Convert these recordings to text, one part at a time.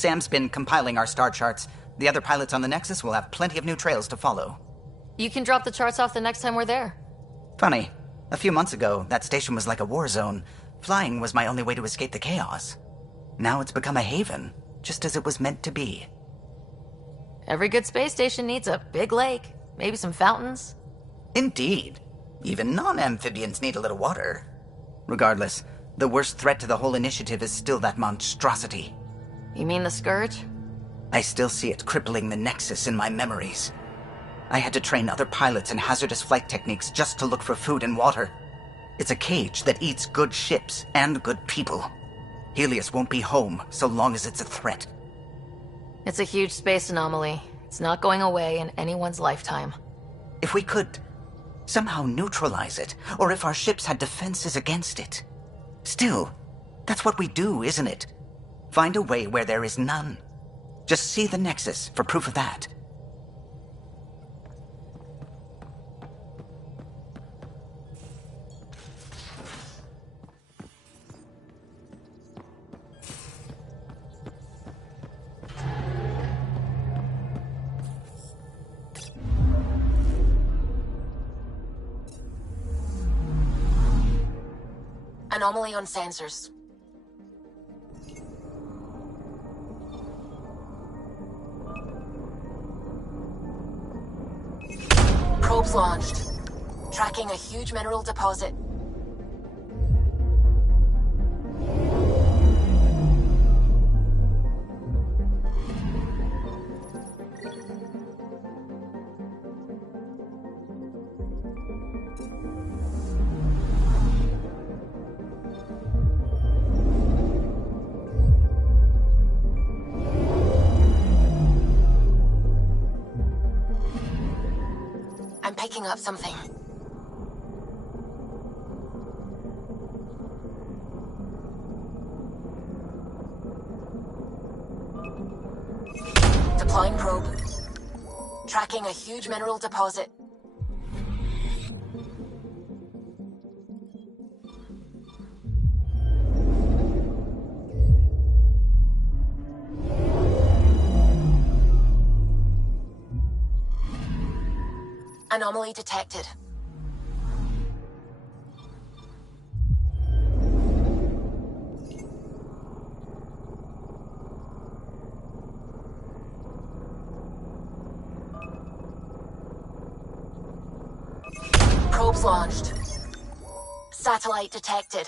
Sam's been compiling our star charts. The other pilots on the Nexus will have plenty of new trails to follow. You can drop the charts off the next time we're there. Funny. A few months ago, that station was like a war zone. Flying was my only way to escape the chaos. Now it's become a haven, just as it was meant to be. Every good space station needs a big lake, maybe some fountains. Indeed. Even non-amphibians need a little water. Regardless, the worst threat to the whole initiative is still that monstrosity. You mean the Scourge? I still see it crippling the Nexus in my memories. I had to train other pilots in hazardous flight techniques just to look for food and water. It's a cage that eats good ships and good people. Helios won't be home so long as it's a threat. It's a huge space anomaly. It's not going away in anyone's lifetime. If we could somehow neutralize it, or if our ships had defenses against it. Still, that's what we do, isn't it? Find a way where there is none. Just see the Nexus for proof of that. Anomaly on sensors. Probes launched. Tracking a huge mineral deposit. I'm picking up something. Deploying probe. Tracking a huge mineral deposit. Anomaly detected. Probes launched. Satellite detected.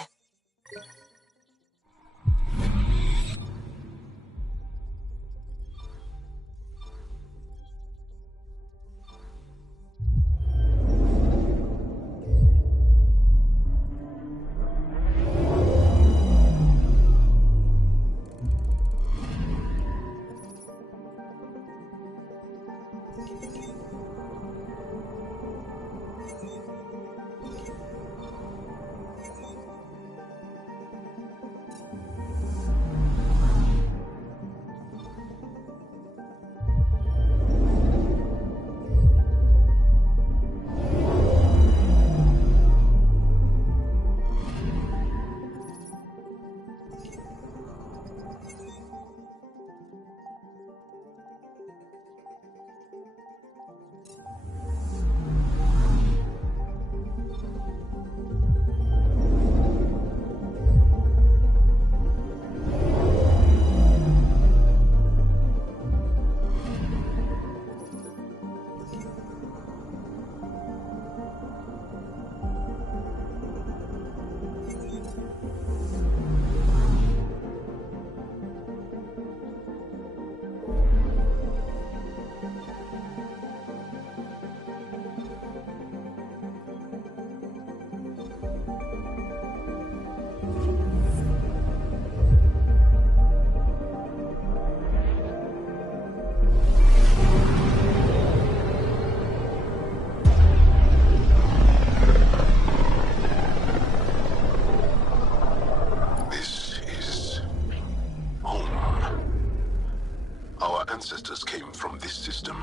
ancestors came from this system.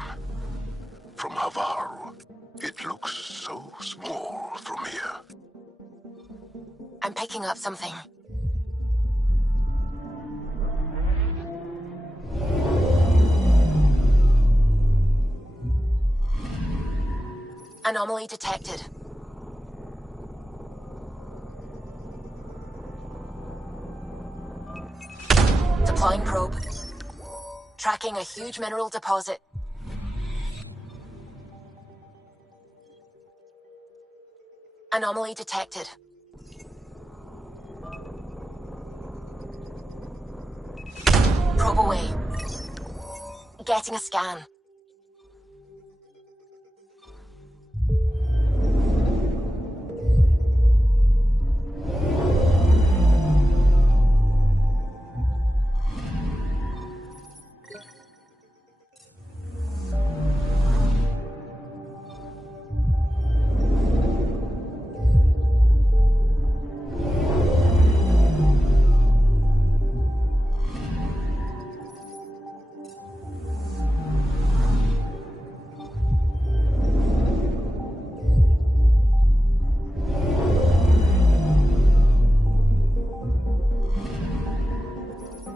From Havaru. It looks so small from here. I'm picking up something. Anomaly detected. Deploying probe. Tracking a huge mineral deposit. Anomaly detected. Probe away. Getting a scan.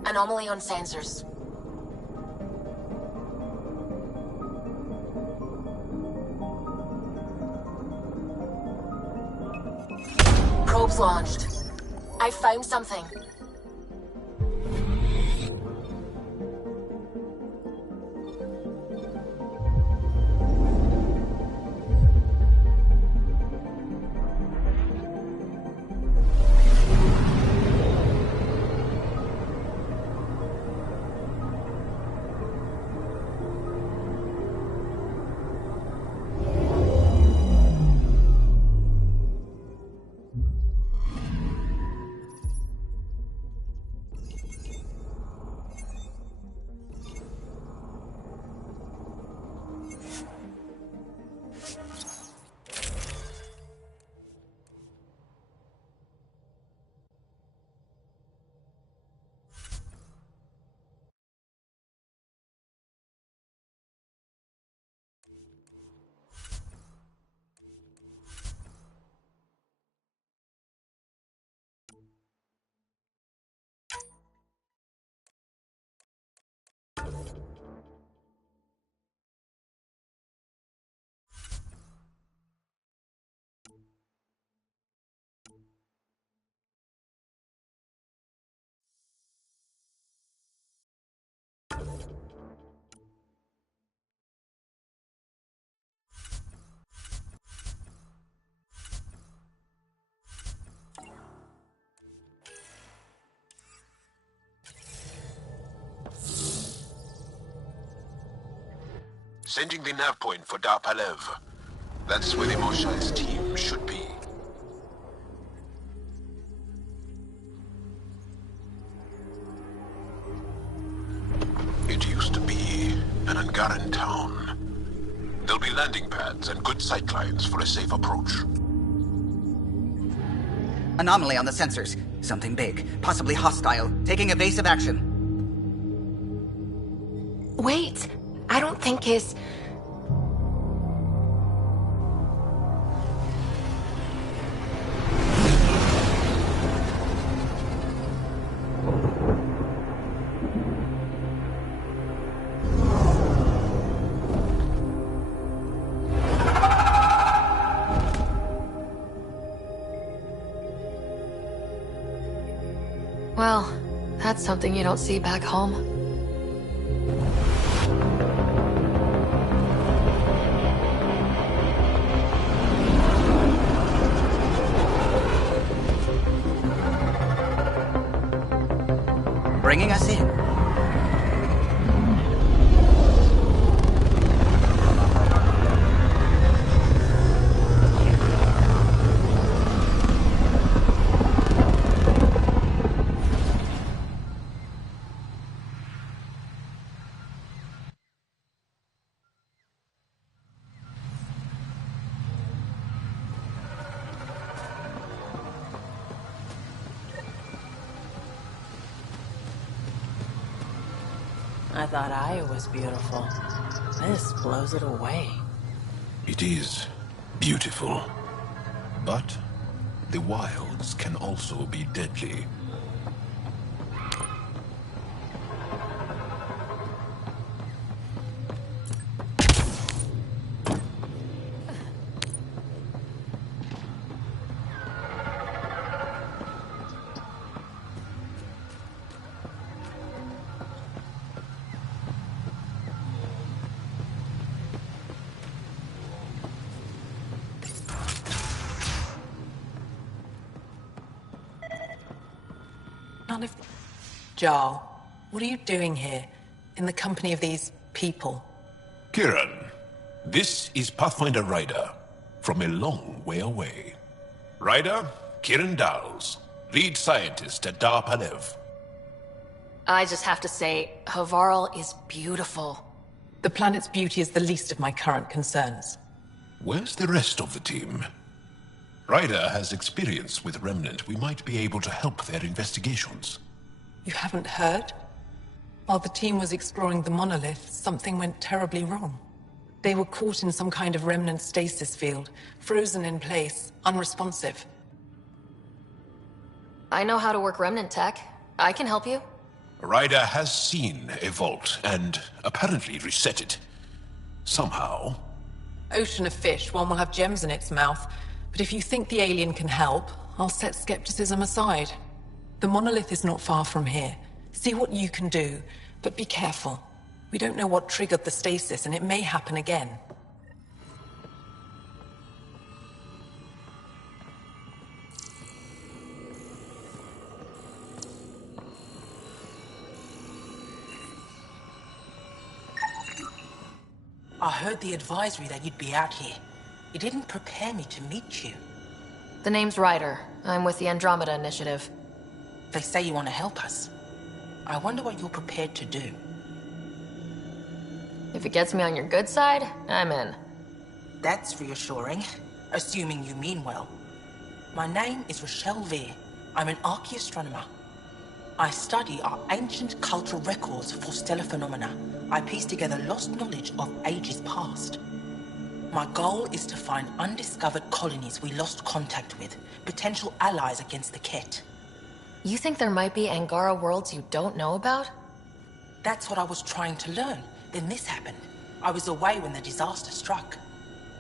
Anomaly on sensors. Probes launched. I found something. Sending the nav point for Dar Palev. That's where the Moshai's team should be. It used to be an Angaran town. There'll be landing pads and good sightlines for a safe approach. Anomaly on the sensors. Something big, possibly hostile, taking evasive action. Wait! I don't think his... Well, that's something you don't see back home. Bringing us in. I thought I was beautiful. This blows it away. It is beautiful. But the wilds can also be deadly. None of... Jarl, what are you doing here, in the company of these people? Kieran, this is Pathfinder Ryder, from a long way away. Ryder, Kieran Dowles, lead scientist at Dar Palev. I just have to say, Havarl is beautiful. The planet's beauty is the least of my current concerns. Where's the rest of the team? Ryder has experience with Remnant. We might be able to help their investigations. You haven't heard? While the team was exploring the monolith, something went terribly wrong. They were caught in some kind of Remnant stasis field, frozen in place, unresponsive. I know how to work remnant tech. I can help you. Ryder has seen a vault and apparently reset it. Somehow. Ocean of fish, one will have gems in its mouth. But if you think the alien can help, I'll set skepticism aside. The monolith is not far from here. See what you can do, but be careful. We don't know what triggered the stasis, and it may happen again. I heard the advisory that you'd be out here. It didn't prepare me to meet you. The name's Ryder. I'm with the Andromeda Initiative. They say you want to help us. I wonder what you're prepared to do. If it gets me on your good side, I'm in. That's reassuring, assuming you mean well. My name is Rochelle Veer. I'm an archaeoastronomer. I study our ancient cultural records for stellar phenomena. I piece together lost knowledge of ages past. My goal is to find undiscovered colonies we lost contact with, potential allies against the Ket. You think there might be Angara worlds you don't know about? That's what I was trying to learn. Then this happened. I was away when the disaster struck.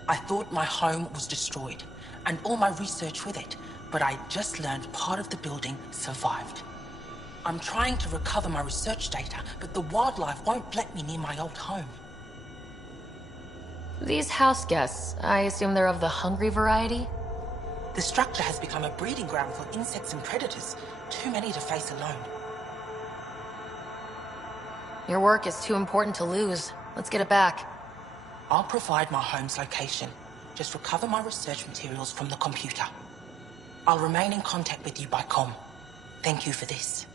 I thought my home was destroyed, and all my research with it, but I just learned part of the building survived. I'm trying to recover my research data, but the wildlife won't let me near my old home. These house guests, I assume they're of the hungry variety? The structure has become a breeding ground for insects and predators, too many to face alone. Your work is too important to lose. Let's get it back. I'll provide my home's location. Just recover my research materials from the computer. I'll remain in contact with you by comm. Thank you for this.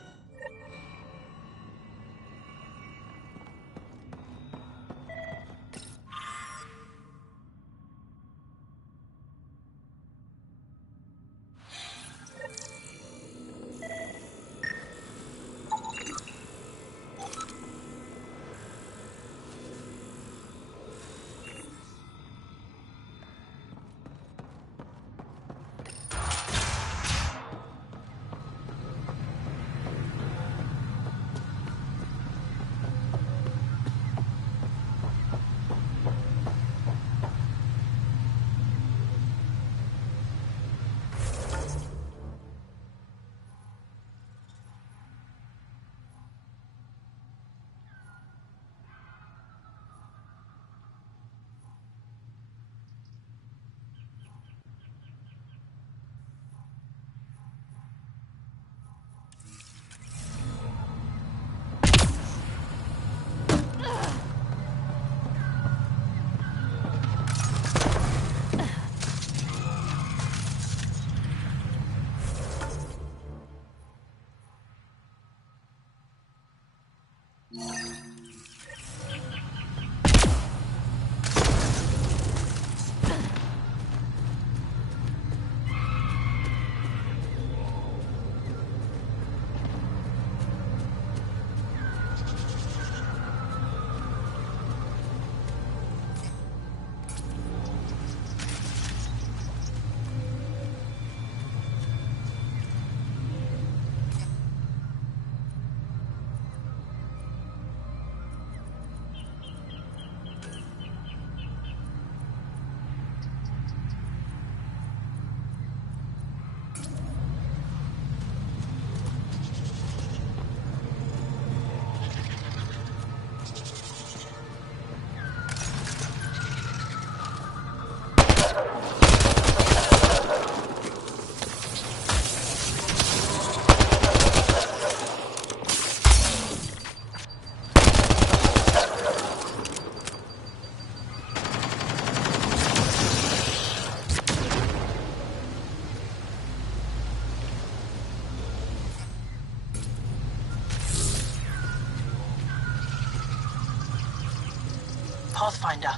Pathfinder,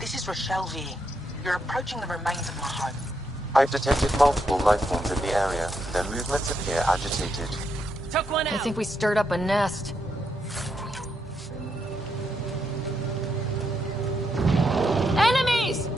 this is Rochelle V. You're approaching the remains of my home. I've detected multiple life forms in the area. Their movements appear agitated. Took one out. I think we stirred up a nest. Enemies!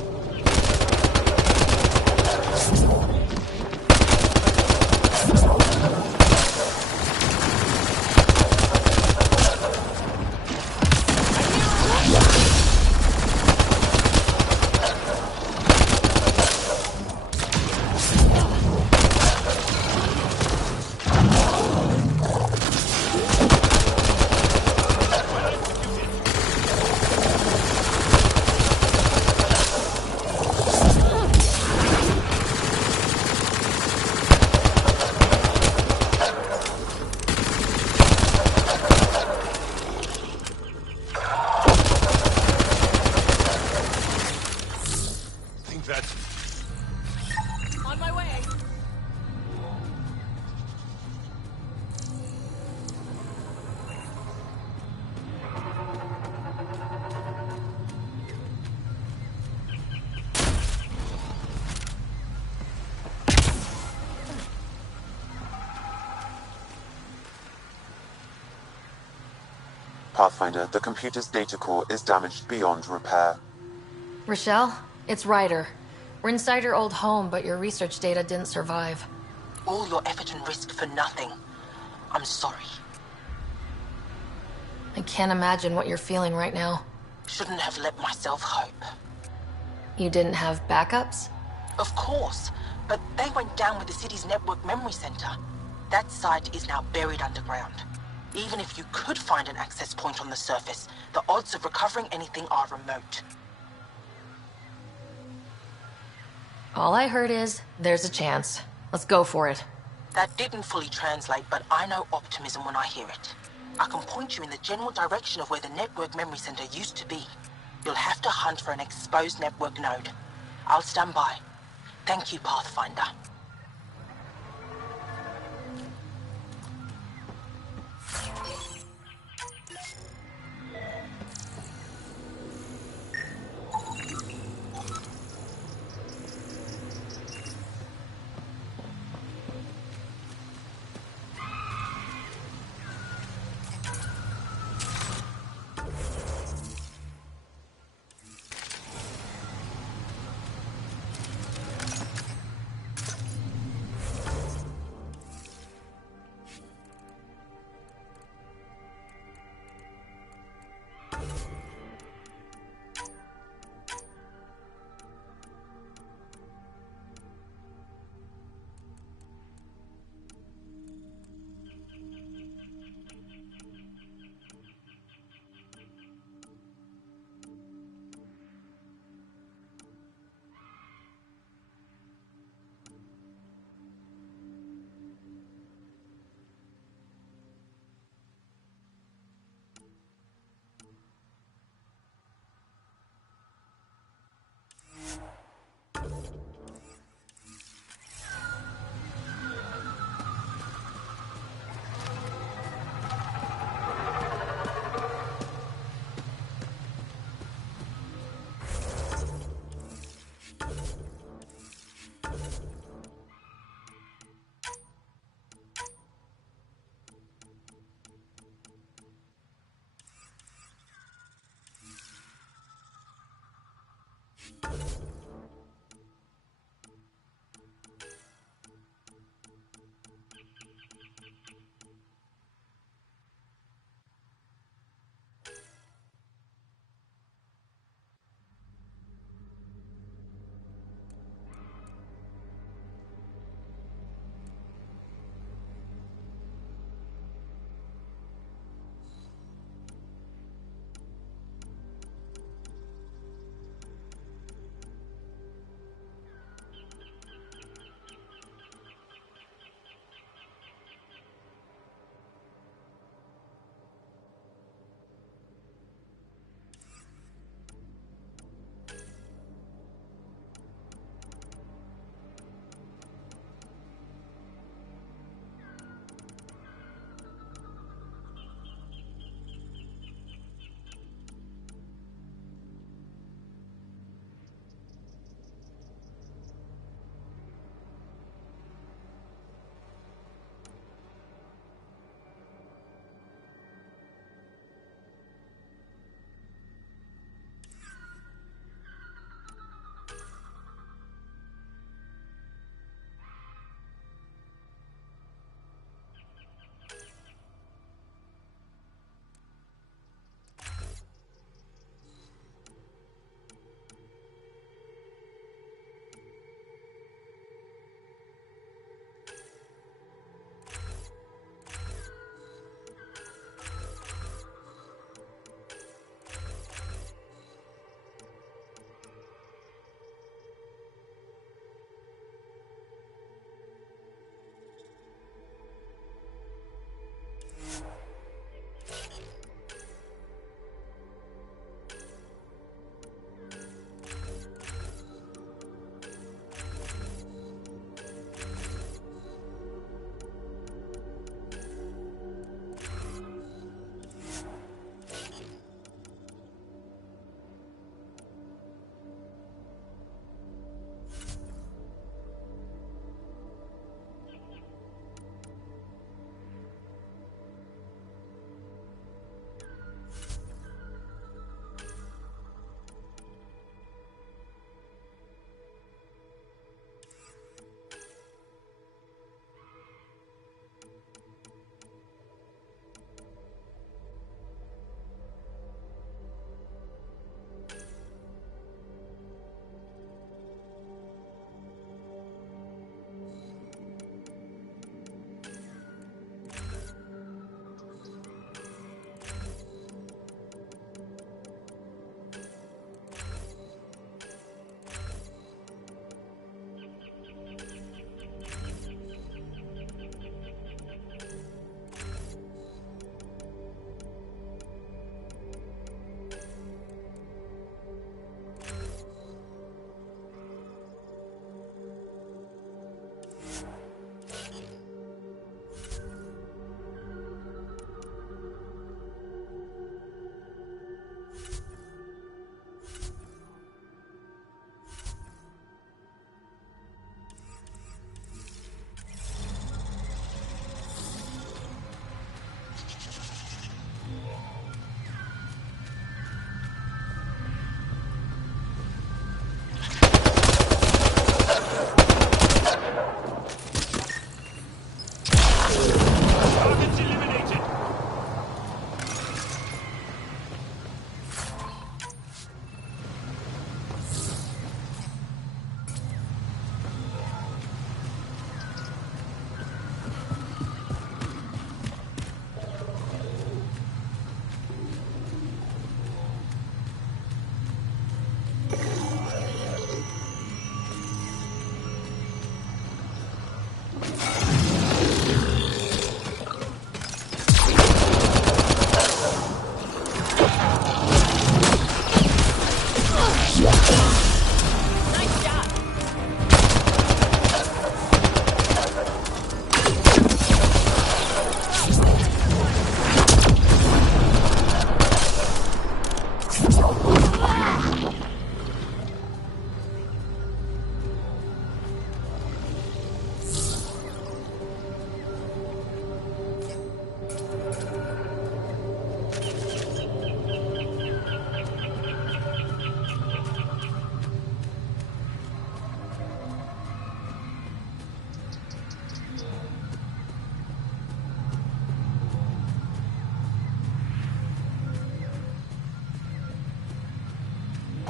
Pathfinder, the computer's data core is damaged beyond repair. Rochelle, it's Ryder. We're inside your old home, but your research data didn't survive. All your effort and risk for nothing. I'm sorry. I can't imagine what you're feeling right now. Shouldn't have let myself hope. You didn't have backups? Of course, but they went down with the city's network memory center. That site is now buried underground. Even if you could find an access point on the surface, the odds of recovering anything are remote. All I heard is, there's a chance. Let's go for it. That didn't fully translate, but I know optimism when I hear it. I can point you in the general direction of where the network memory center used to be. You'll have to hunt for an exposed network node. I'll stand by. Thank you, Pathfinder.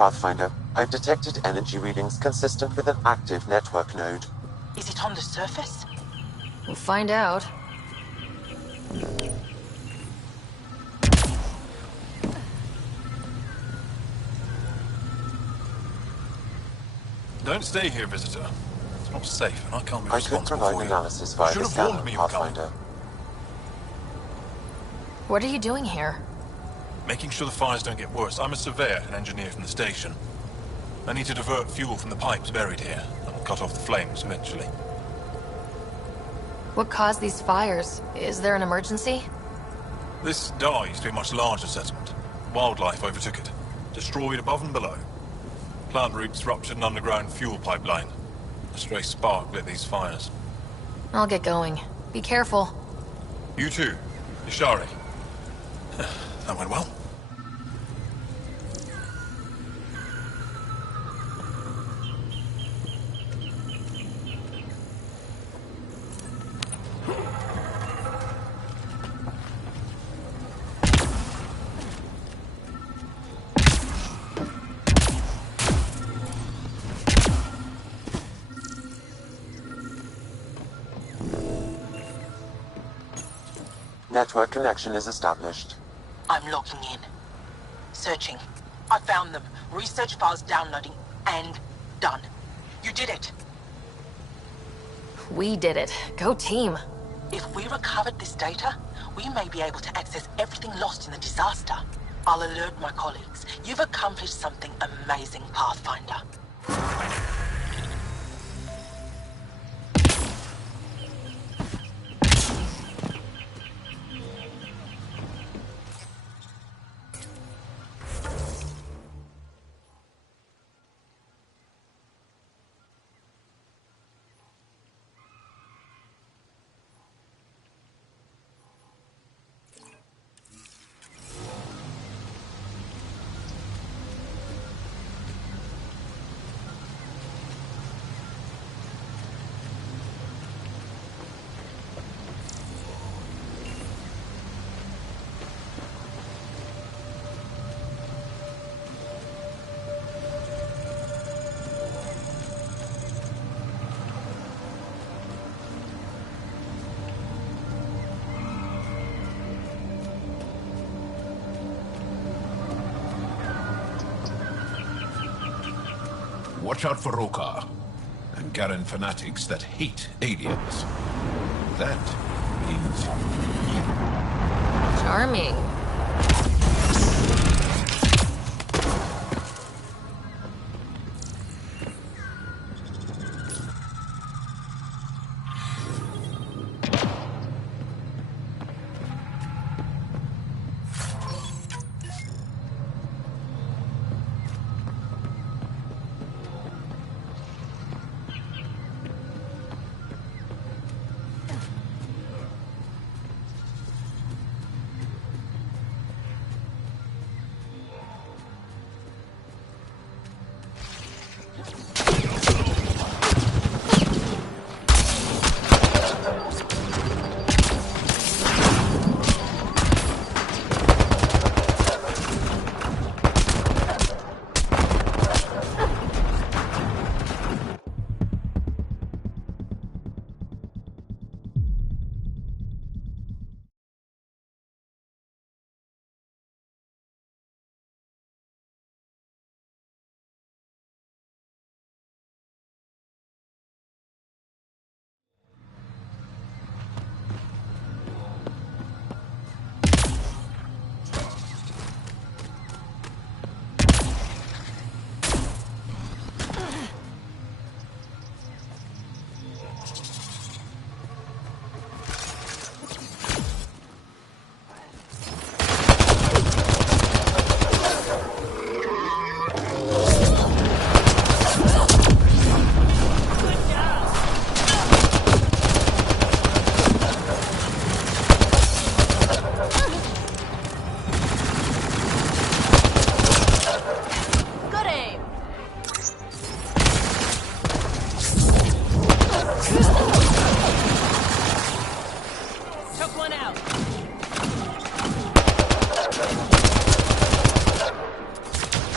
Pathfinder. I've detected energy readings consistent with an active network node. Is it on the surface? We'll find out. Don't stay here, visitor. It's not safe, and I can't be I could responsible provide for you. analysis via Should the have scanner, warned me of coming. Pathfinder. What are you doing here? Making sure the fires don't get worse. I'm a surveyor and engineer from the station. I need to divert fuel from the pipes buried here. That will cut off the flames eventually. What caused these fires? Is there an emergency? This dye used to be a much larger settlement. Wildlife overtook it. Destroyed above and below. Plant roots ruptured an underground fuel pipeline. A stray spark lit these fires. I'll get going. Be careful. You too, Ishari. That went well. Network connection is established. I'm logging in. Searching. I found them. Research files downloading and done. You did it. We did it. Go team. If we recovered this data, we may be able to access everything lost in the disaster. I'll alert my colleagues. You've accomplished something amazing, Pathfinder. Watch out for Roka and Garen fanatics that hate aliens. That means Charming.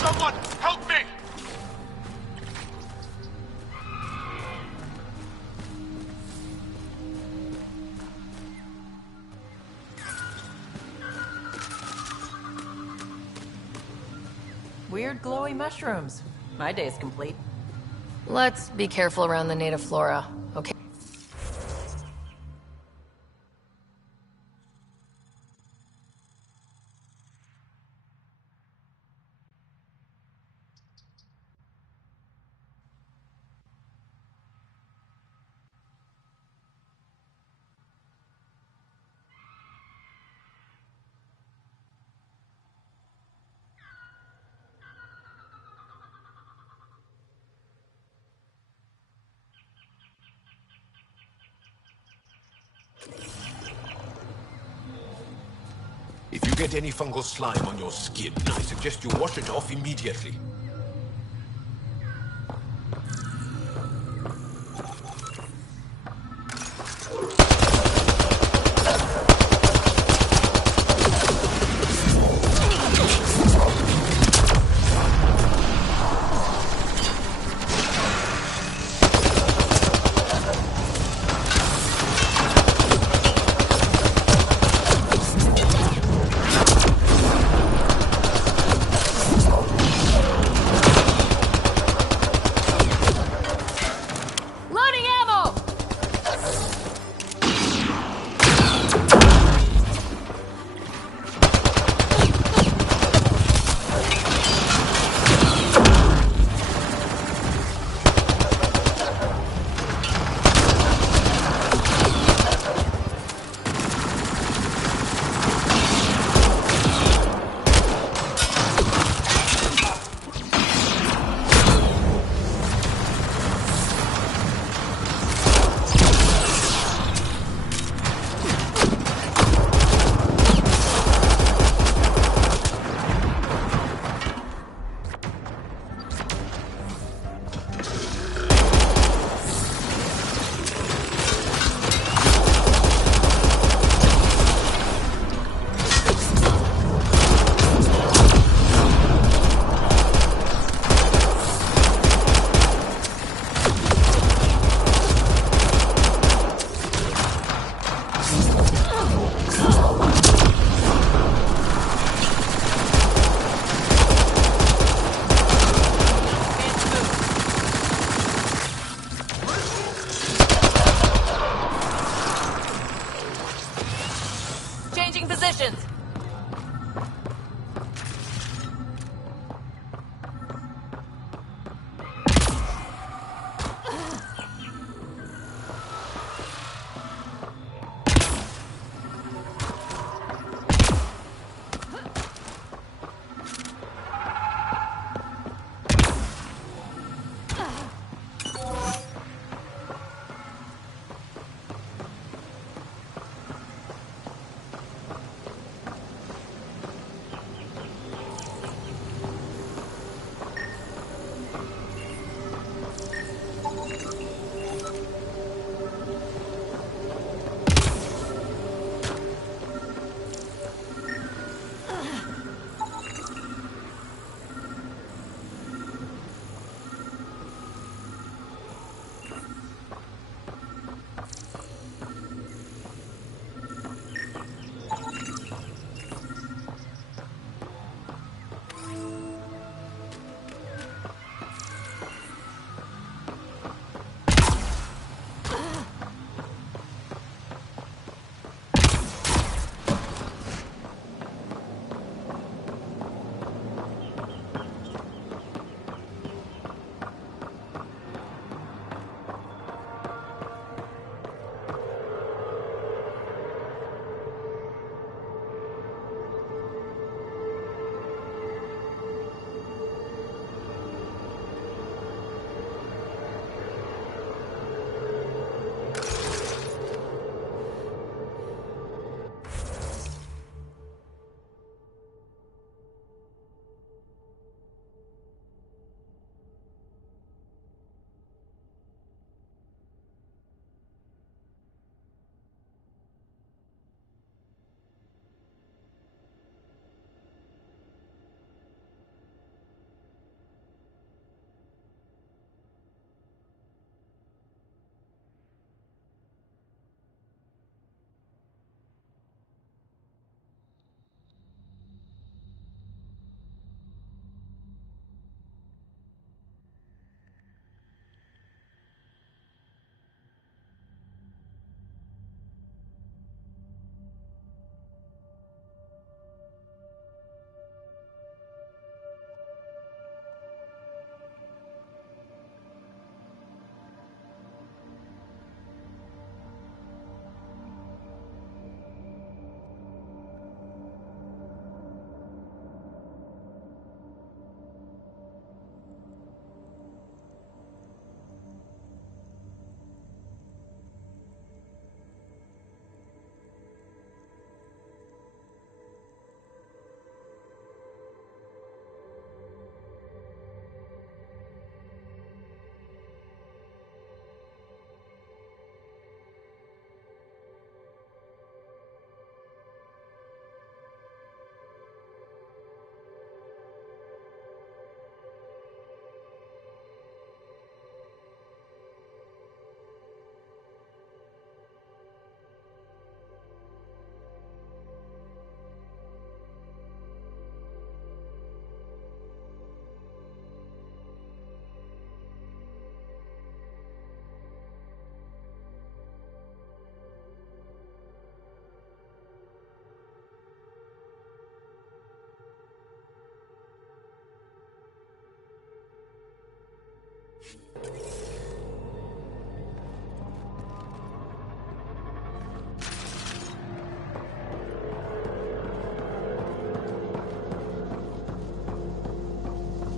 someone help me! Weird glowy mushrooms. My day's complete. Let's be careful around the native flora, okay? If you get any fungal slime on your skin, I suggest you wash it off immediately. Loading ammo! Changing positions.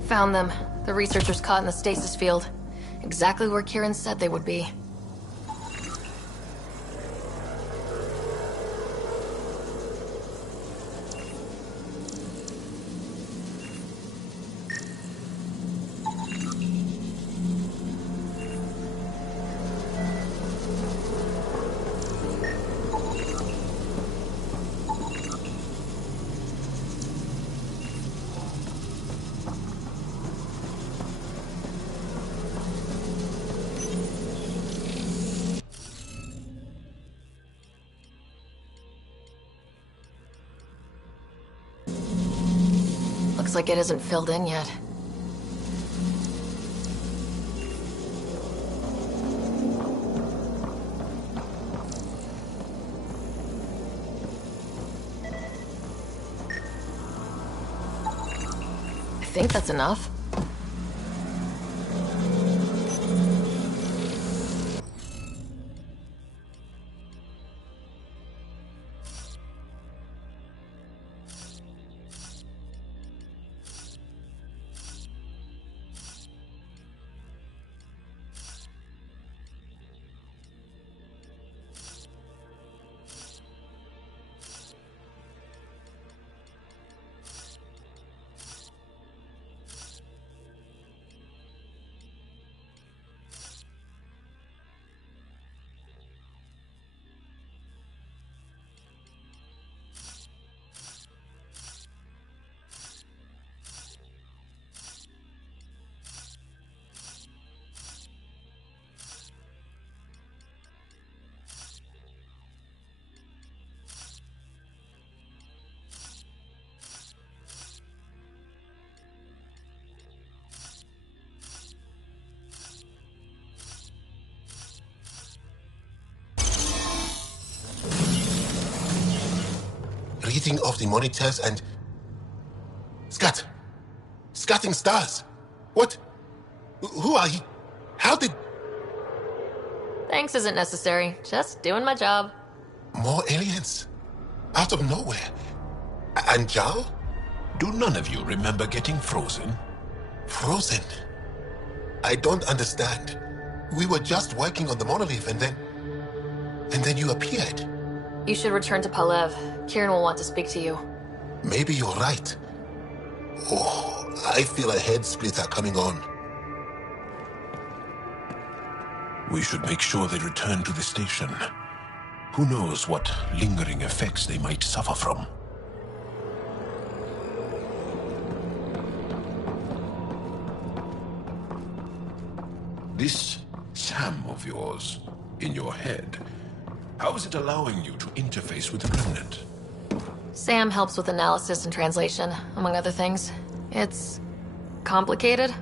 Found them. The researchers caught in the stasis field. Exactly where Kieran said they would be. Looks like it isn't filled in yet. I think that's enough. Reading of the monitors and... Scatting stars! What? Who are you? How did... Thanks isn't necessary. Just doing my job. More aliens? Out of nowhere? And Jal? Do none of you remember getting frozen? Frozen? I don't understand. We were just working on the monolith and then... And then you appeared. You should return to Palev. Kieran will want to speak to you. Maybe you're right. Oh, I feel a head splitter coming on. We should make sure they return to the station. Who knows what lingering effects they might suffer from. This Sam of yours, in your head, how is it allowing you to interface with the Remnant? Sam helps with analysis and translation, among other things. It's complicated.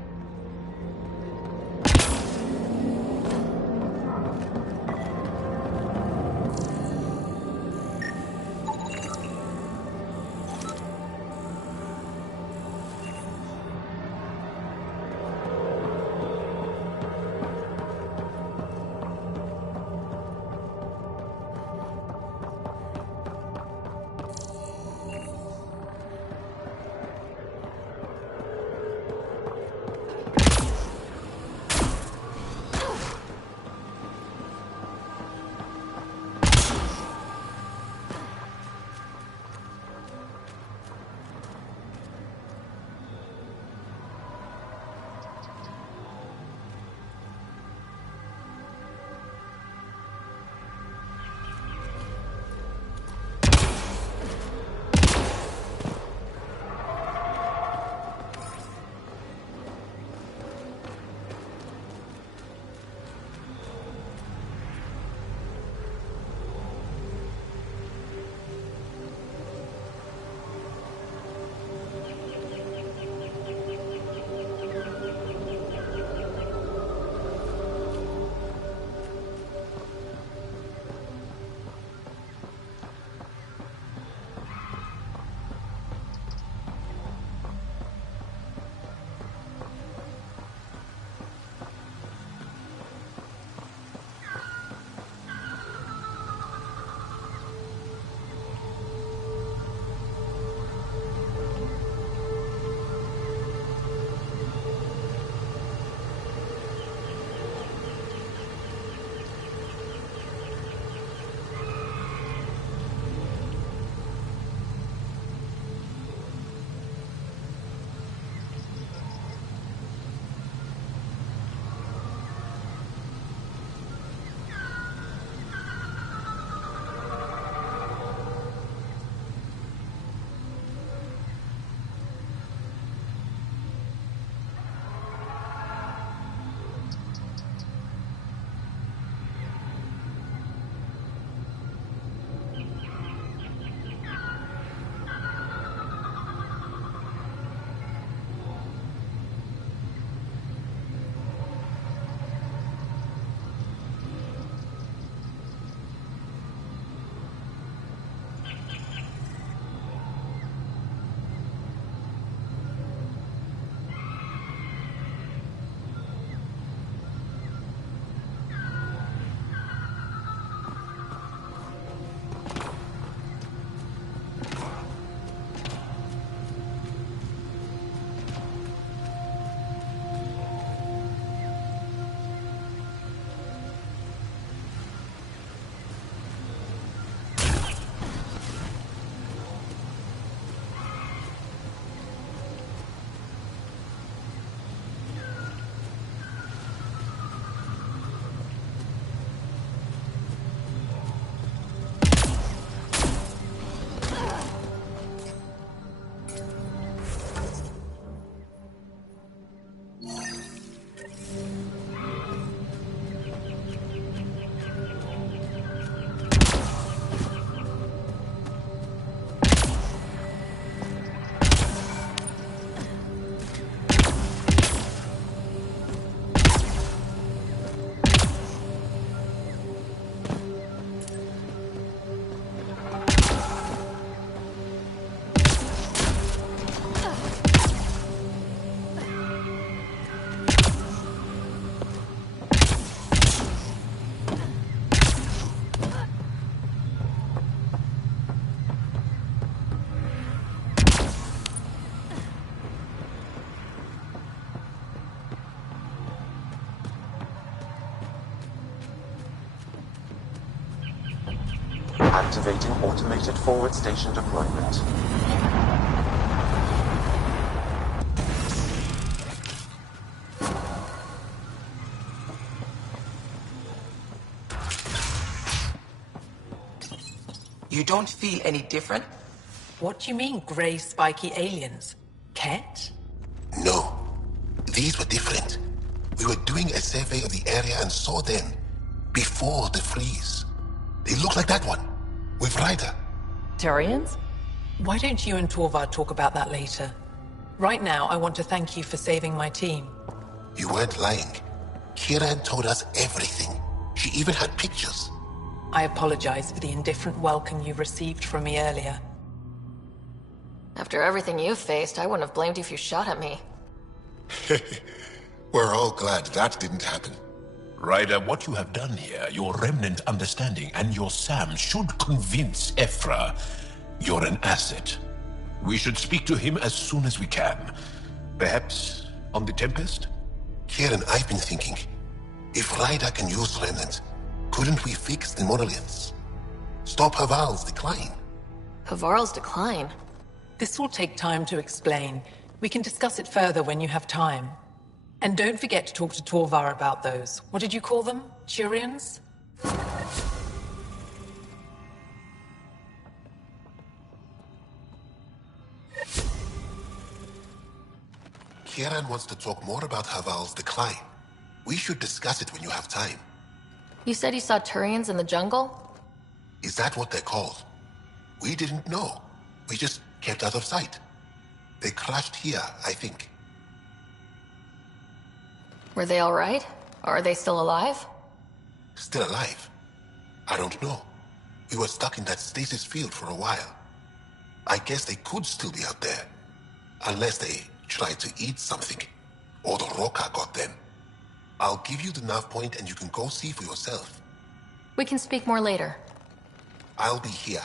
Activating automated forward station deployment. You don't feel any different? What do you mean, grey spiky aliens? Ket? No. These were different. We were doing a survey of the area and saw them before the freeze. They look like that one, with Ryder. Turians? Why don't you and Torvar talk about that later? Right now, I want to thank you for saving my team. You weren't lying. Kieran told us everything. She even had pictures. I apologize for the indifferent welcome you received from me earlier. After everything you've faced, I wouldn't have blamed you if you shot at me. We're all glad that didn't happen. Ryder, what you have done here, your remnant understanding and your Sam should convince Ephra you're an asset. We should speak to him as soon as we can. Perhaps on the Tempest? Kieran, I've been thinking, if Ryder can use remnant, couldn't we fix the monoliths? Stop Haval's decline? Havarl's decline? This will take time to explain. We can discuss it further when you have time. And don't forget to talk to Torvar about those. What did you call them? Turians? Kieran wants to talk more about Haval's decline. We should discuss it when you have time. You said you saw Turians in the jungle? Is that what they're called? We didn't know. We just kept out of sight. They crashed here, I think. Were they all right? Or are they still alive? Still alive? I don't know. We were stuck in that stasis field for a while. I guess they could still be out there. Unless they tried to eat something. Or the Roca got them. I'll give you the nav point and you can go see for yourself. We can speak more later. I'll be here.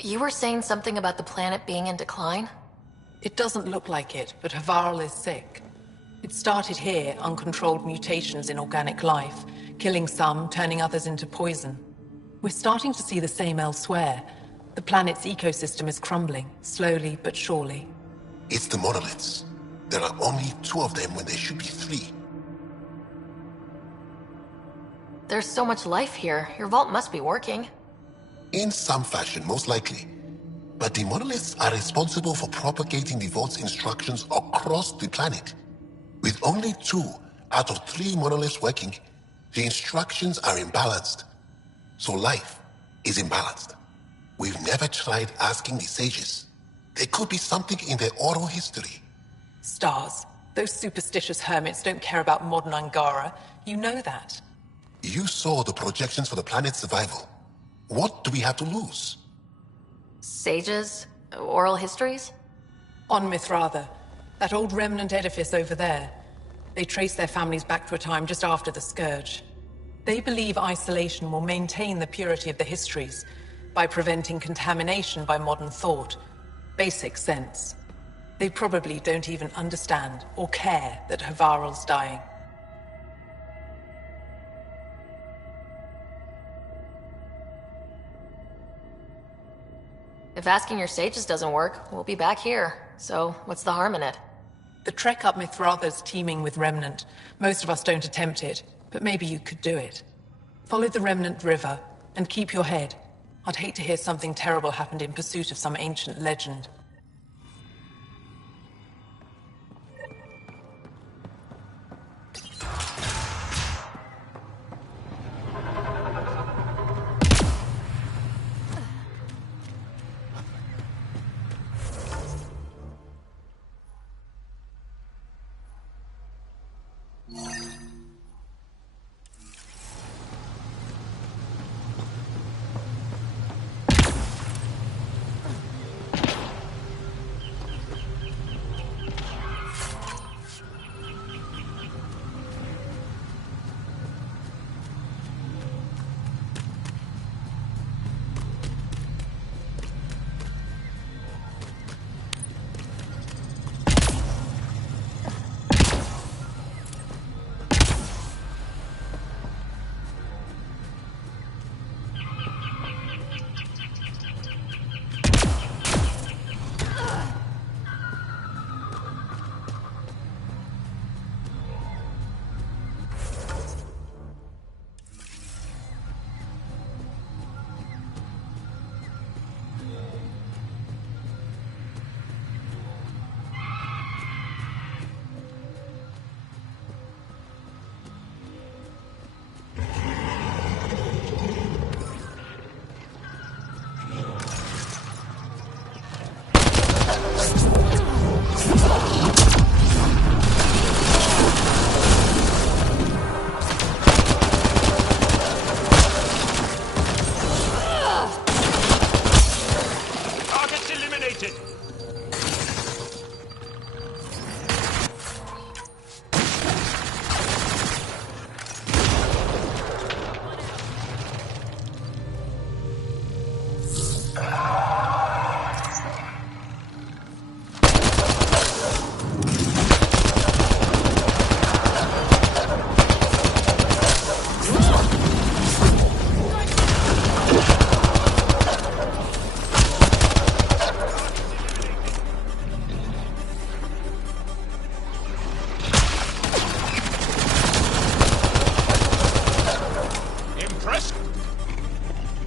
You were saying something about the planet being in decline? It doesn't look like it, but Havarl is sick. It started here, uncontrolled mutations in organic life, killing some, turning others into poison. We're starting to see the same elsewhere. The planet's ecosystem is crumbling, slowly but surely. It's the monoliths. There are only 2 of them when there should be 3. There's so much life here. Your vault must be working. In some fashion, most likely. But the monoliths are responsible for propagating the vault's instructions across the planet. With only 2 out of 3 monoliths working, the instructions are imbalanced. So life is imbalanced. We've never tried asking the sages. There could be something in their oral history. Stars. Those superstitious hermits don't care about modern Angara. You know that. You saw the projections for the planet's survival. What do we have to lose? Sages? Oral histories? On Mithratha, that old remnant edifice over there. They trace their families back to a time just after the Scourge. They believe isolation will maintain the purity of the histories by preventing contamination by modern thought. Basic sense. They probably don't even understand or care that Havarl's dying. If asking your sages doesn't work, we'll be back here. So, what's the harm in it? The trek up Mithratha's teeming with Remnant. Most of us don't attempt it, but maybe you could do it. Follow the Remnant River, and keep your head. I'd hate to hear something terrible happened in pursuit of some ancient legend.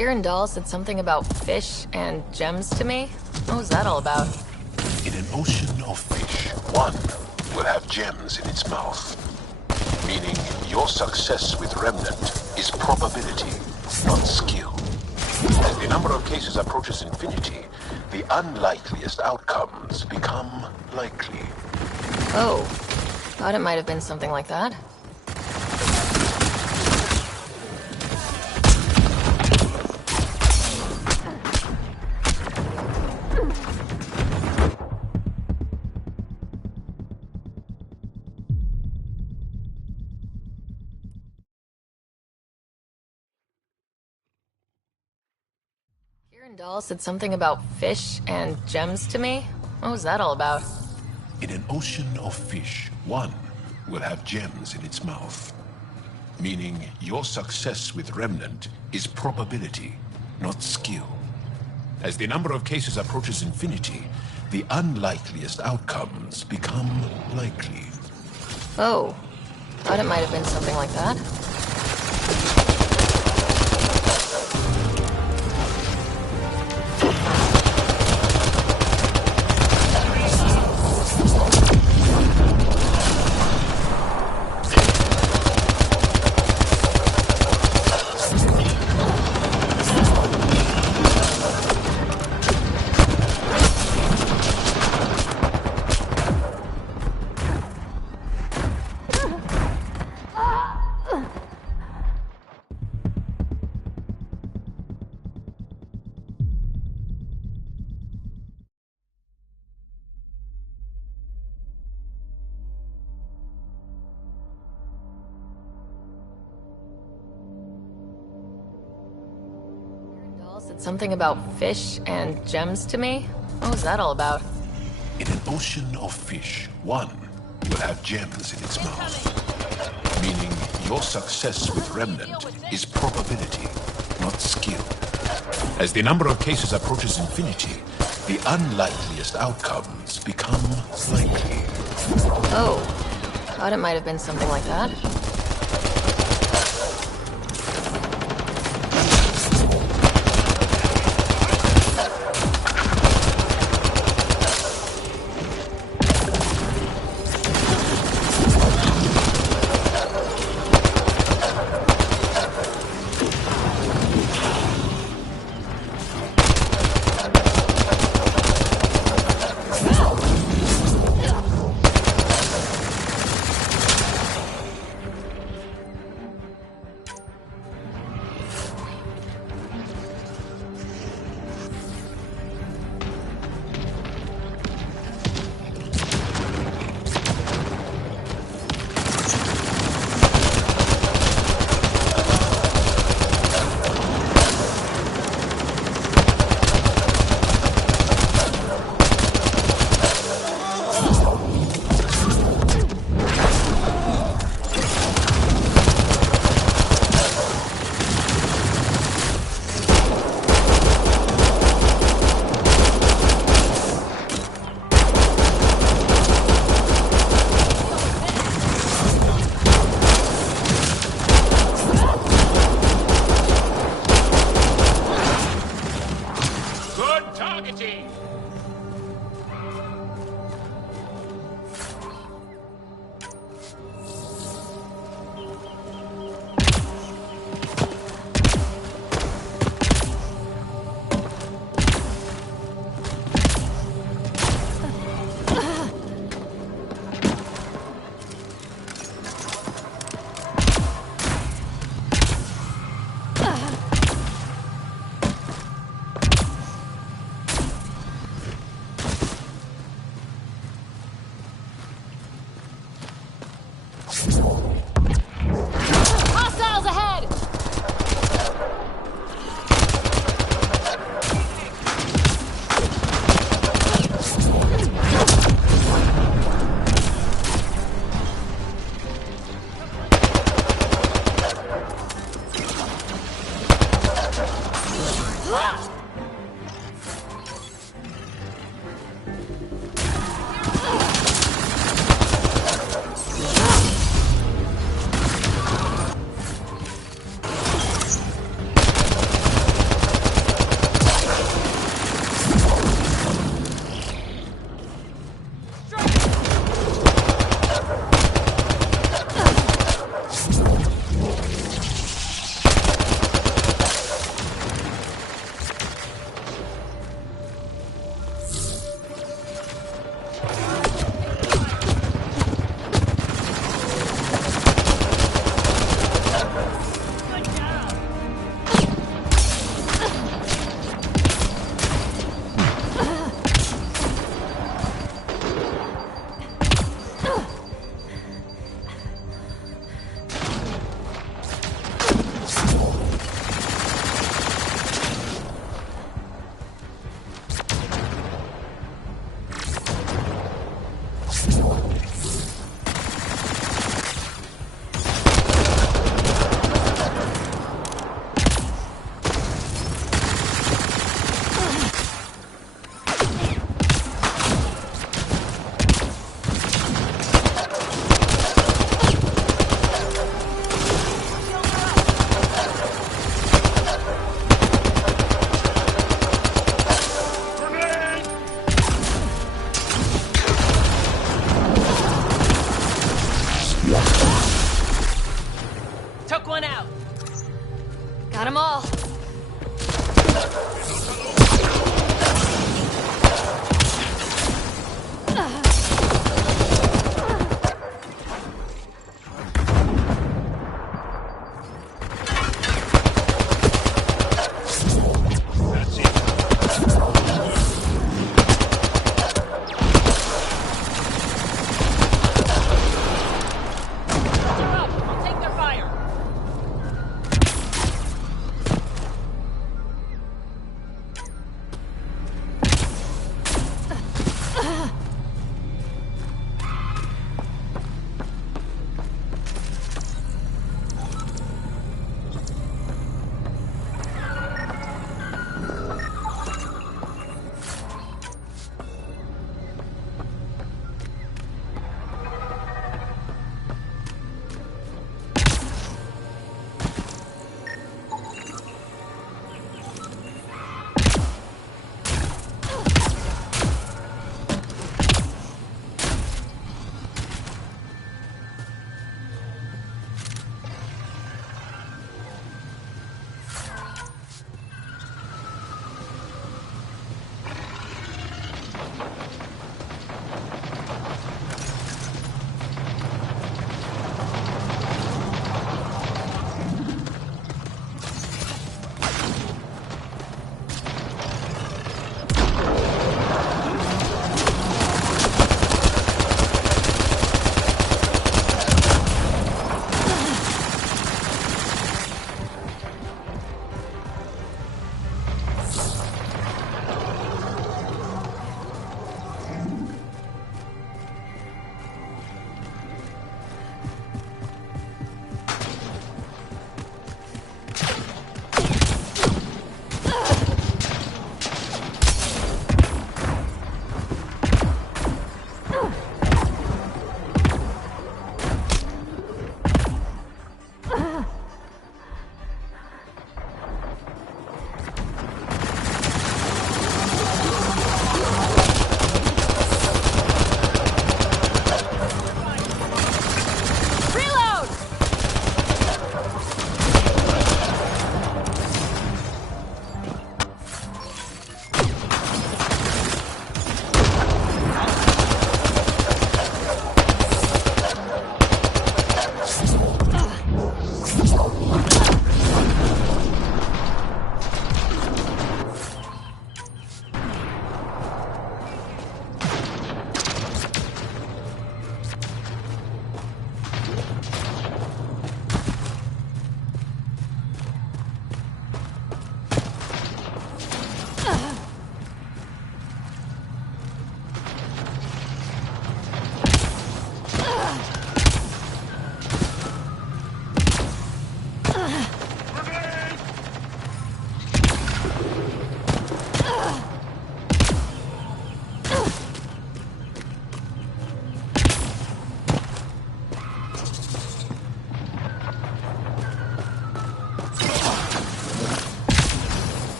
Kieran Dahl said something about fish and gems to me. What was that all about? In an ocean of fish, one will have gems in its mouth. Meaning your success with Remnant is probability, not skill. As the number of cases approaches infinity, the unlikeliest outcomes become likely. Oh, thought it might have been something like that. Kieran Dahl said something about fish and gems to me. What was that all about? In an ocean of fish, one will have gems in its mouth. Meaning your success with Remnant is probability, not skill. As the number of cases approaches infinity, the unlikeliest outcomes become likely. Oh, thought it might have been something like that. Said something about fish and gems to me. What was that all about? In an ocean of fish, one will have gems in its mouth. Meaning your success with Remnant is probability, not skill. As the number of cases approaches infinity, the unlikeliest outcomes become likely. Oh, thought it might have been something like that. Hostiles ahead! them all.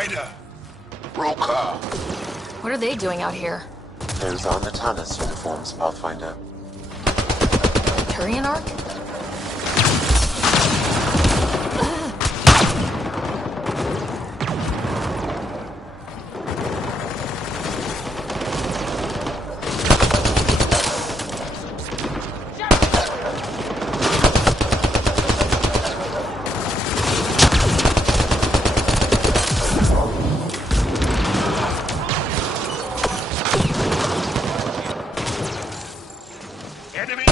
Ryder! Broker! What are they doing out here? Those are Natana's uniforms, Pathfinder. Turian Arc? Enemy!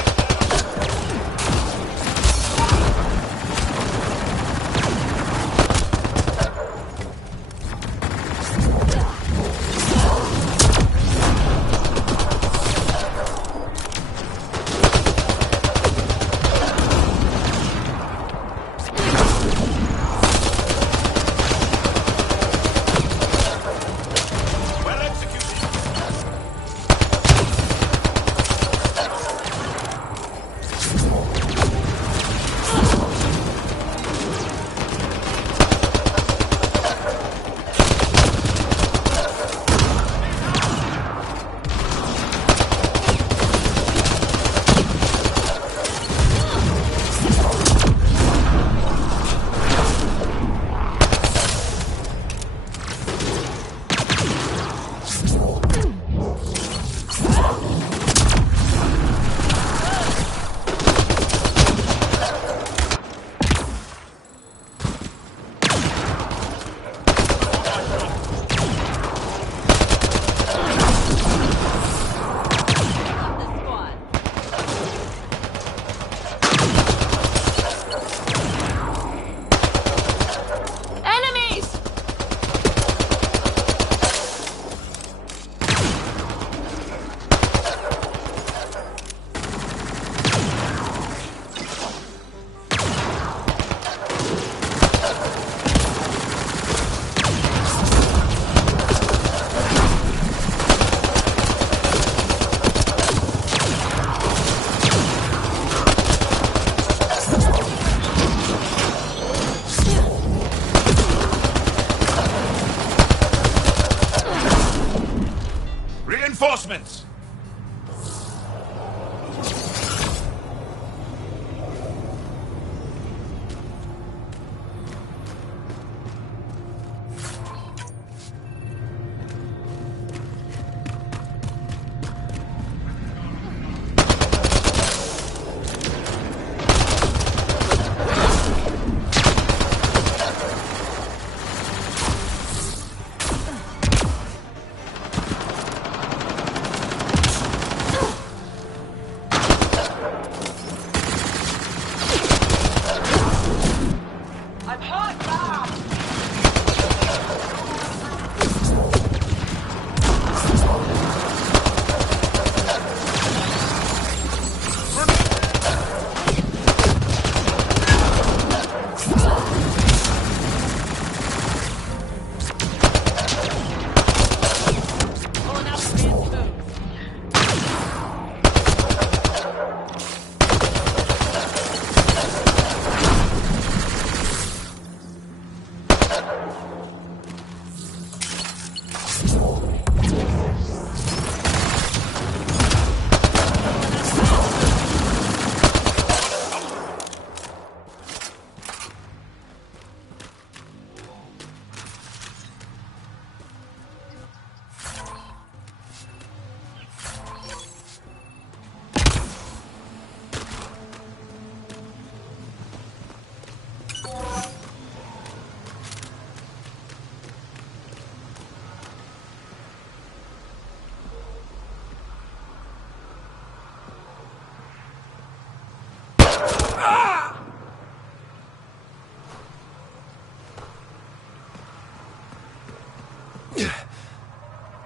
Reinforcements!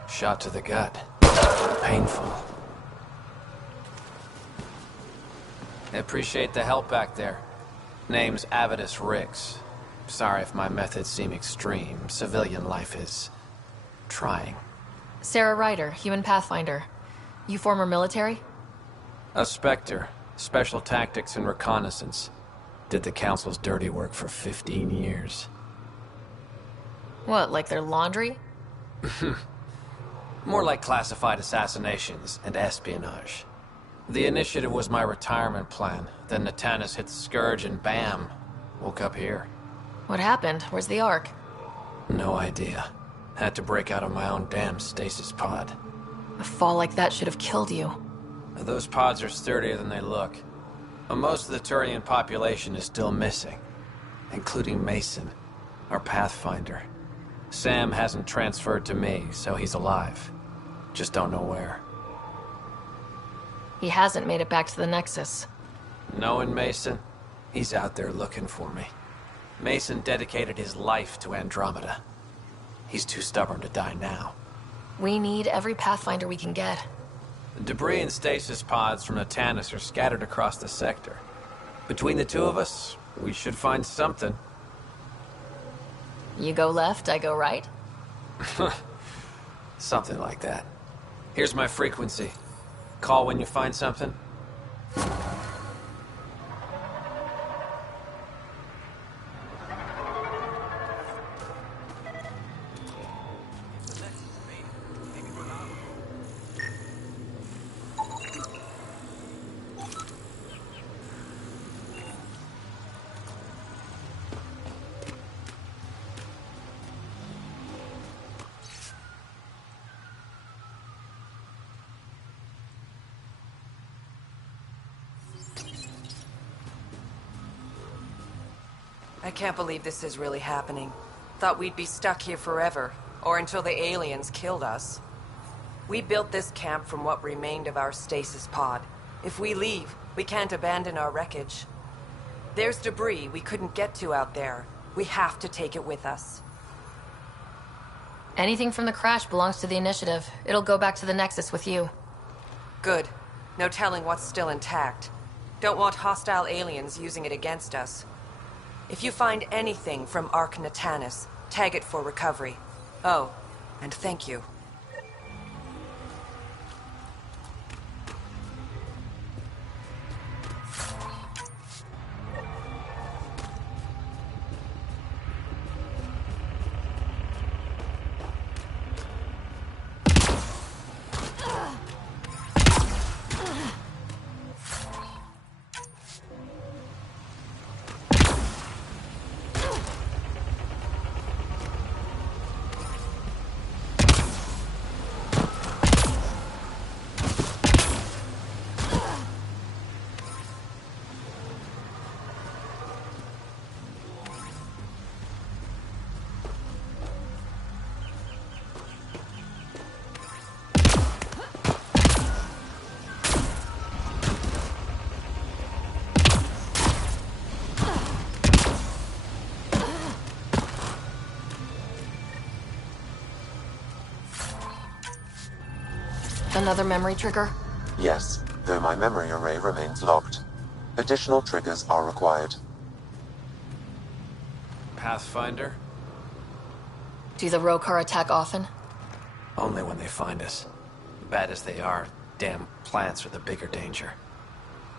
Shot to the gut. Painful. I appreciate the help back there. Name's Avidus Rix. Sorry if my methods seem extreme. Civilian life is trying. Sarah Ryder, human pathfinder. You former military? A Spectre. Special tactics and reconnaissance. Did the Council's dirty work for 15 years. What, like their laundry? More like classified assassinations and espionage. The initiative was my retirement plan. Then Natanus hit the Scourge and bam, woke up here. What happened? Where's the Ark? No idea. Had to break out of my own damn stasis pod. A fall like that should have killed you. Those pods are sturdier than they look. But most of the Turian population is still missing, including Mason, our pathfinder. Sam hasn't transferred to me, so he's alive. Just don't know where. He hasn't made it back to the Nexus. Knowing Mason, he's out there looking for me. Mason dedicated his life to Andromeda. He's too stubborn to die now. We need every pathfinder we can get. Debris and stasis pods from Natanus are scattered across the sector. Between the two of us, we should find something. You go left, I go right? Something like that. Here's my frequency. Call when you find something. I can't believe this is really happening. Thought we'd be stuck here forever, or until the aliens killed us. We built this camp from what remained of our stasis pod. If we leave, we can't abandon our wreckage. There's debris we couldn't get to out there. We have to take it with us. Anything from the crash belongs to the Initiative. It'll go back to the Nexus with you. Good. No telling what's still intact. Don't want hostile aliens using it against us. If you find anything from Ark Natanus, tag it for recovery. Oh, and thank you. Another memory trigger? Yes, though my memory array remains locked. Additional triggers are required. Pathfinder? Do the Rokar attack often? Only when they find us. Bad as they are, damn plants are the bigger danger.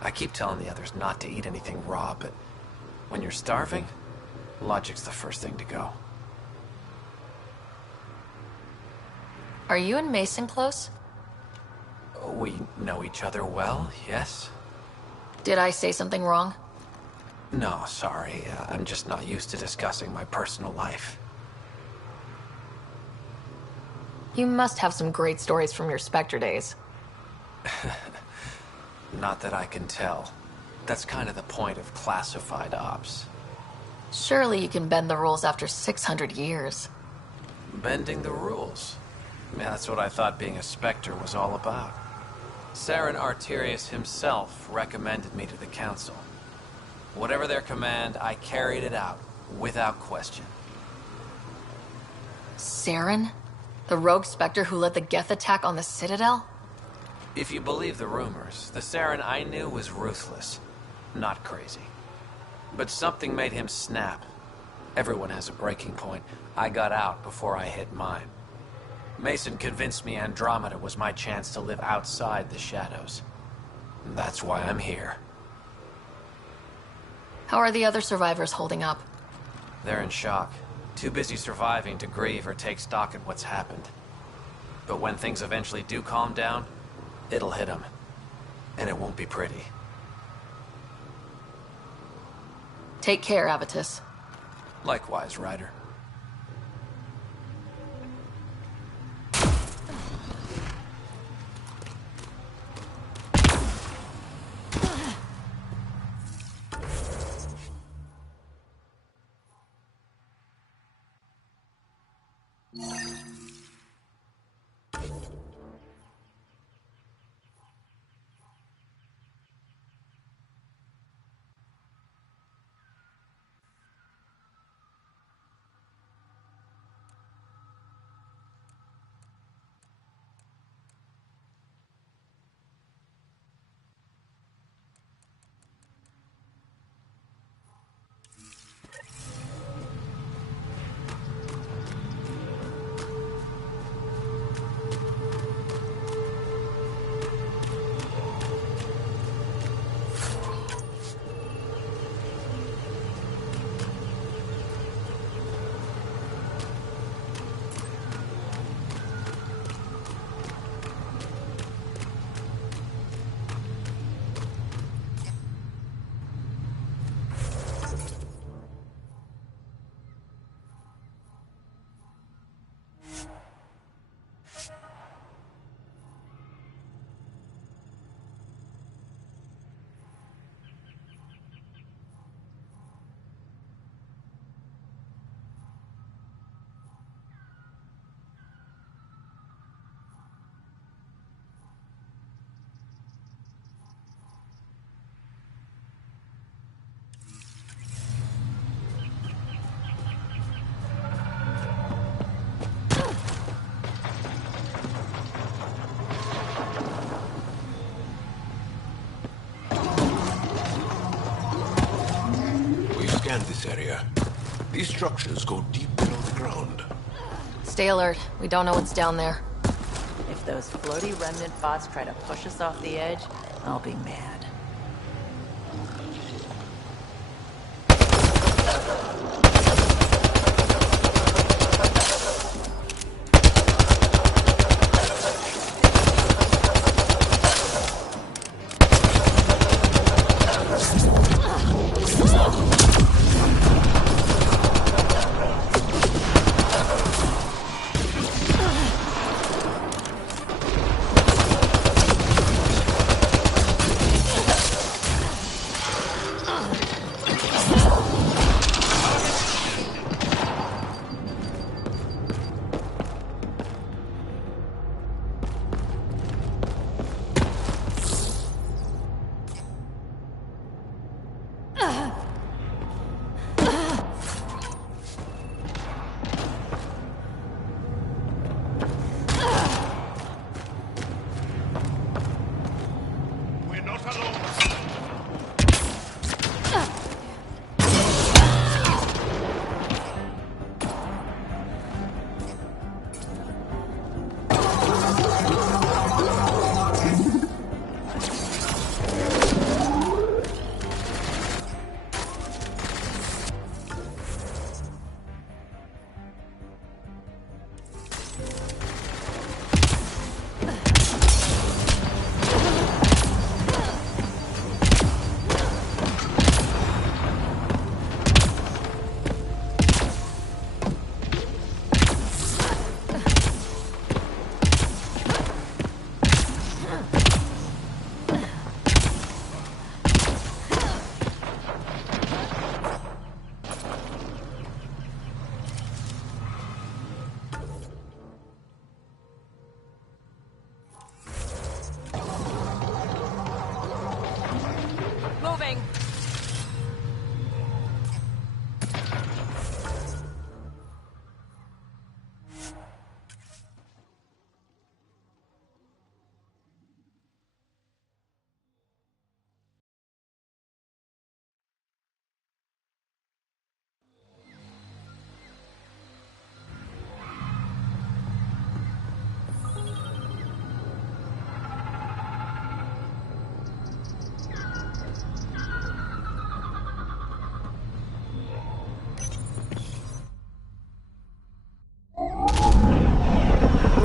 I keep telling the others not to eat anything raw, but when you're starving, logic's the first thing to go. Are you and Mason close? We know each other well, yes? Did I say something wrong? No, sorry. I'm just not used to discussing my personal life. You must have some great stories from your Spectre days. Not that I can tell. That's kind of the point of classified ops. Surely you can bend the rules after 600 years. Bending the rules. Yeah, that's what I thought being a Spectre was all about. Saren Arterius himself recommended me to the Council. Whatever their command, I carried it out, without question. Saren? The rogue Spectre who led the Geth attack on the Citadel? If you believe the rumors, the Saren I knew was ruthless, not crazy. But something made him snap. Everyone has a breaking point. I got out before I hit mine. Mason convinced me Andromeda was my chance to live outside the shadows. That's why I'm here. How are the other survivors holding up? They're in shock. Too busy surviving to grieve or take stock in what's happened. But when things eventually do calm down, it'll hit them. And it won't be pretty. Take care, Avitus. Likewise, Ryder. This area. These structures go deep below the ground. Stay alert. We don't know what's down there. If those floaty remnant bots try to push us off the edge, I'll be mad.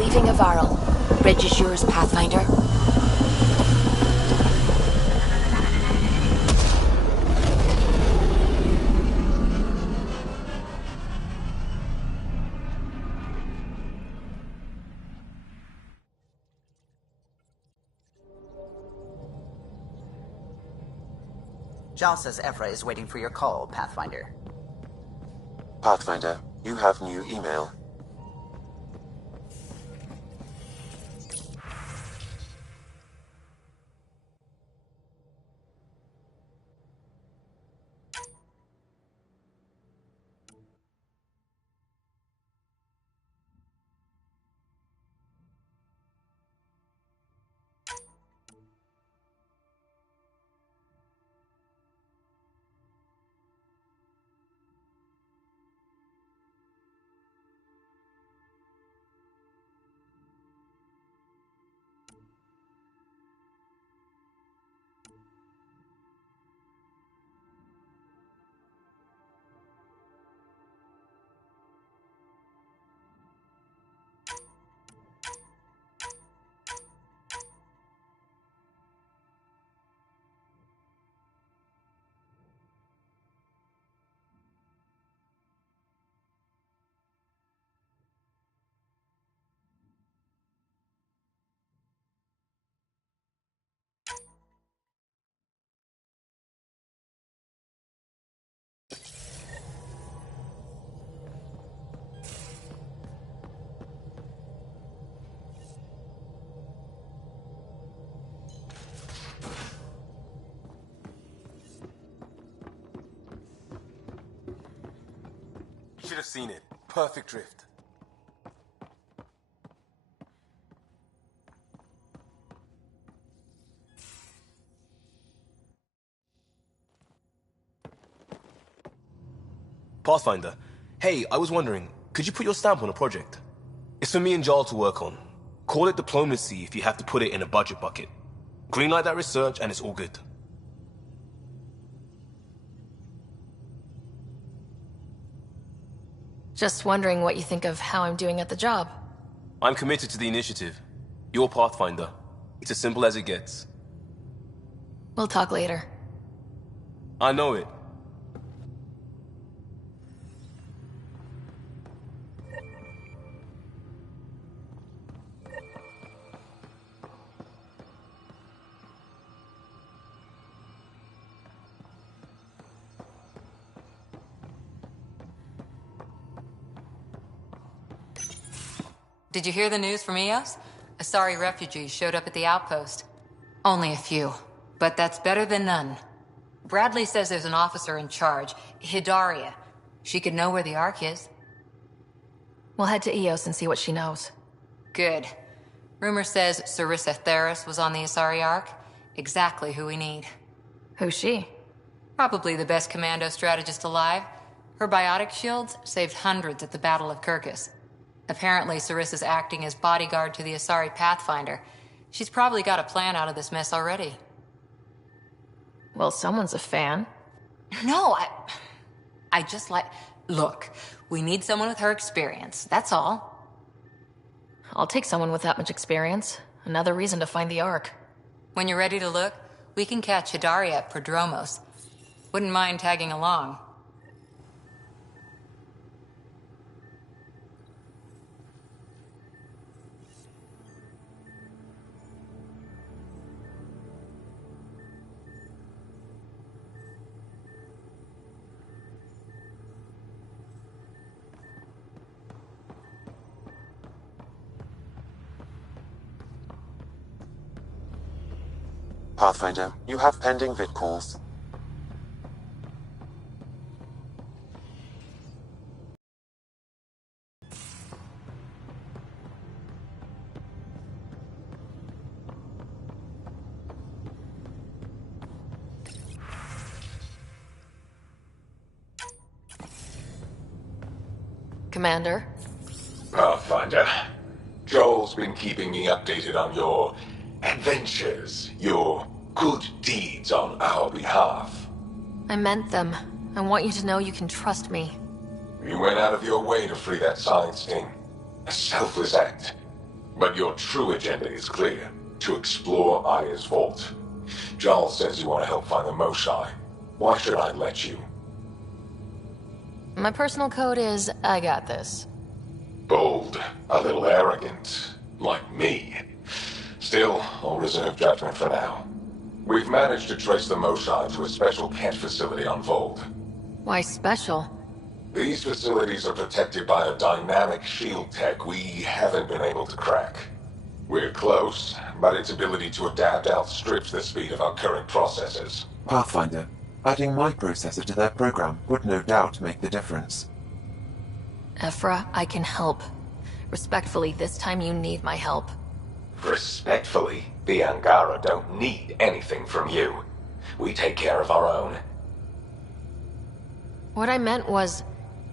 Receiving a Varl. Bridge is yours, Pathfinder. Zhao says Ephra is waiting for your call, Pathfinder. Pathfinder, you have new email. Should have seen it. Perfect drift. Pathfinder. Hey, I was wondering, could you put your stamp on a project? It's for me and Jarl to work on. Call it diplomacy if you have to put it in a budget bucket. Greenlight that research and it's all good. Just wondering what you think of how I'm doing at the job. I'm committed to the initiative. You're Pathfinder. It's as simple as it gets. We'll talk later. I know it. Did you hear the news from Eos? Asari refugees showed up at the outpost. Only a few, but that's better than none. Bradley says there's an officer in charge, Hidaria. She could know where the Ark is. We'll head to Eos and see what she knows. Good. Rumor says Sarissa Theris was on the Asari Ark. Exactly who we need. Who's she? Probably the best commando strategist alive. Her biotic shields saved hundreds at the Battle of Kirkus. Apparently, Sarissa's acting as bodyguard to the Asari Pathfinder. She's probably got a plan out of this mess already. Well, someone's a fan. No, I just like... Look, we need someone with her experience, that's all. I'll take someone with that much experience. Another reason to find the Ark. When you're ready to look, we can catch Hidaria at Prodromos. Wouldn't mind tagging along. Pathfinder, you have pending vid calls. Commander? Pathfinder, Joel's been keeping me updated on your adventures, your good deeds on our behalf. I meant them. I want you to know you can trust me. You went out of your way to free that science team. A selfless act. But your true agenda is clear. To explore Aya's vault. Giles says you want to help find the Moshai. Why should I let you? My personal code is, I got this. Bold. A little arrogant. Like me. Still, I'll reserve judgment for now. We've managed to trace the Moshai to a special Kent facility on Vold. Why special? These facilities are protected by a dynamic shield tech we haven't been able to crack. We're close, but its ability to adapt outstrips the speed of our current processors. Pathfinder, adding my processor to their program would no doubt make the difference. Ephra, I can help. Respectfully, this time you need my help. Respectfully, the Angara don't need anything from you. We take care of our own. What I meant was,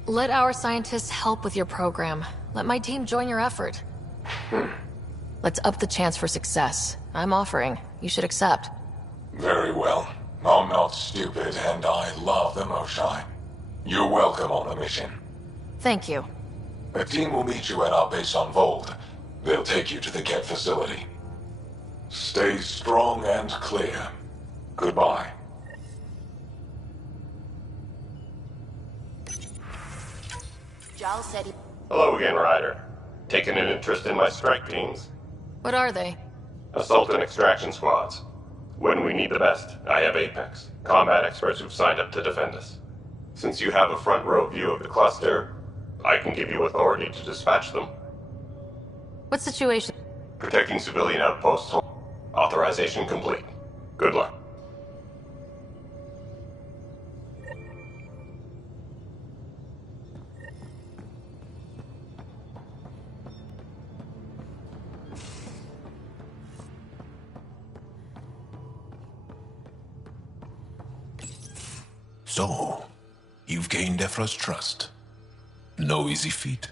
let our scientists help with your program. Let my team join your effort. Let's up the chance for success. I'm offering. You should accept. Very well. I'm not stupid, and I love the Moshai. You're welcome on the mission. Thank you. A team will meet you at our base on Vold. They'll take you to the Kent facility. Stay strong and clear. Goodbye. Giles said he... Hello again, Ryder. Taking an interest in my strike teams? What are they? Assault and extraction squads. When we need the best, I have Apex, combat experts who've signed up to defend us. Since you have a front row view of the cluster, I can give you authority to dispatch them. What situation? Protecting civilian outposts. Authorization complete. Good luck. So, you've gained Ephra's trust. No easy feat.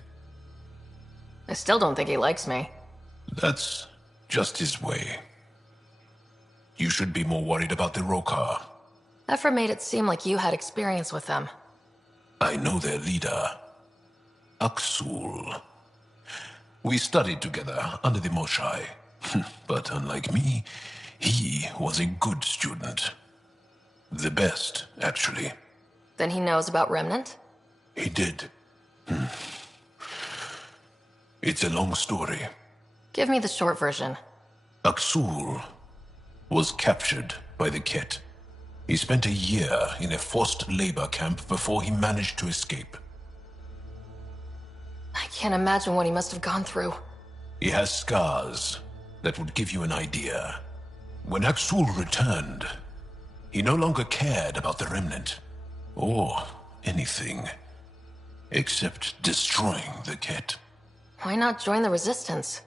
I still don't think he likes me. That's just his way. You should be more worried about the Rokar. Ephra made it seem like you had experience with them. I know their leader, Aksul. We studied together under the Moshai. But unlike me, he was a good student. The best, actually. Then he knows about Remnant? He did. It's a long story. Give me the short version. Aksul was captured by the Ket. He spent a year in a forced labor camp before he managed to escape. I can't imagine what he must have gone through. He has scars that would give you an idea. When Aksul returned, he no longer cared about the Remnant, or anything, except destroying the Ket. Why not join the Resistance?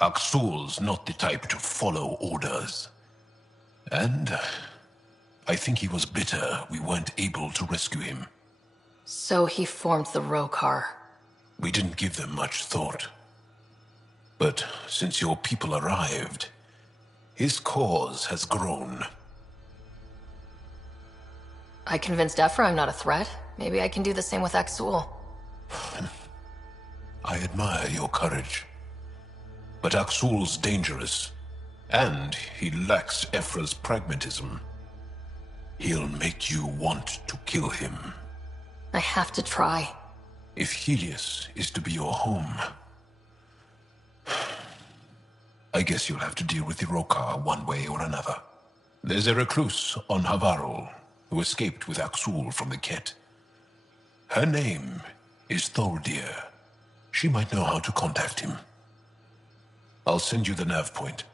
Aksul's not the type to follow orders. And I think he was bitter we weren't able to rescue him. So he formed the Rokar. We didn't give them much thought. But since your people arrived, his cause has grown. I convinced Ephra I'm not a threat. Maybe I can do the same with Aksul. I admire your courage. But Aksul's dangerous, and he lacks Ephra's pragmatism. He'll make you want to kill him. I have to try. If Helios is to be your home, I guess you'll have to deal with the Rokar one way or another. There's a recluse on Havarul who escaped with Aksul from the Ket. Her name is Thordir. She might know how to contact him. I'll send you the nav point.